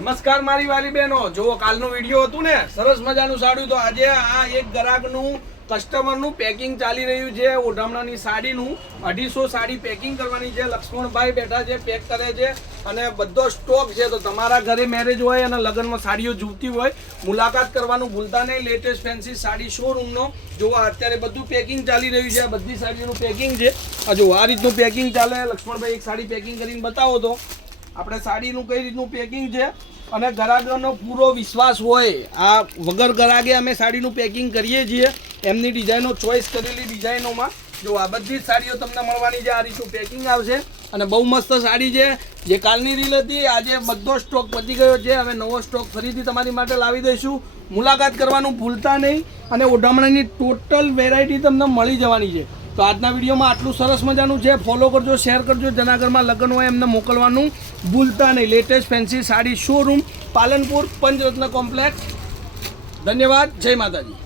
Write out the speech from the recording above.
નમસ્કાર મારી વાલી બહેનો, જો કાલનો વિડીયો હતું ને સરસ મજાનું સાડ્યું. તો આજે આ એક ગ્રાહકનું કસ્ટમરનું પેકિંગ ચાલી રહ્યું છે. ઓઢામણાની સાડીનું 250 સાડી પેકિંગ કરવાની છે. લક્ષ્મણભાઈ બેઠા છે, પેક કરે છે અને બધો સ્ટોક છે. તો તમારા ઘરે મેરેજ હોય અને લગ્નમાં સાડીઓ જોઈતી હોય, મુલાકાત કરવાનું ભૂલતા નહીં. લેટેસ્ટ ફેન્સી સાડી શોરૂમનો જો અત્યારે બધું પેકિંગ ચાલી રહ્યું છે. આ બધી સાડીઓનું પેકિંગ છે. જો આ રીતનું પેકિંગ ચાલે. લક્ષ્મણભાઈ એક સાડી પેકિંગ કરીને બતાવો તો આપણે સાડીનું કઈ રીતનું પેકિંગ છે અને ગ્રાહકોનો પૂરો વિશ્વાસ હોય. આ વગર ગ્રાહકે અમે સાડીનું પેકિંગ કરીએ છીએ. એમની ડિઝાઇનો ચોઈસ કરેલી ડિઝાઇનોમાં જો આ બધી જ સાડીઓ તમને મળવાની છે. આ રીતનું પેકિંગ આવશે અને બહુ મસ્ત સાડી છે. જે કાલની રીલ હતી આજે બધો સ્ટોક પતી ગયો છે. હવે નવો સ્ટોક ફરીથી તમારી માટે લાવી દઈશું. મુલાકાત કરવાનું ભૂલતા નહીં અને ઓઢામણાની ટોટલ વેરાયટી તમને મળી જવાની છે. તો આજના વિડીયોમાં આટલું સરસ મજાનું છે. ફોલો કરજો, શેર કરજો. જેના ઘરમાં લગ્ન હોય એમને મોકલવાનું ભૂલતા નહીં. Latest fancy sari showroom, Palanpur, Panchratna complex. ધન્યવાદ. જય માતાજી.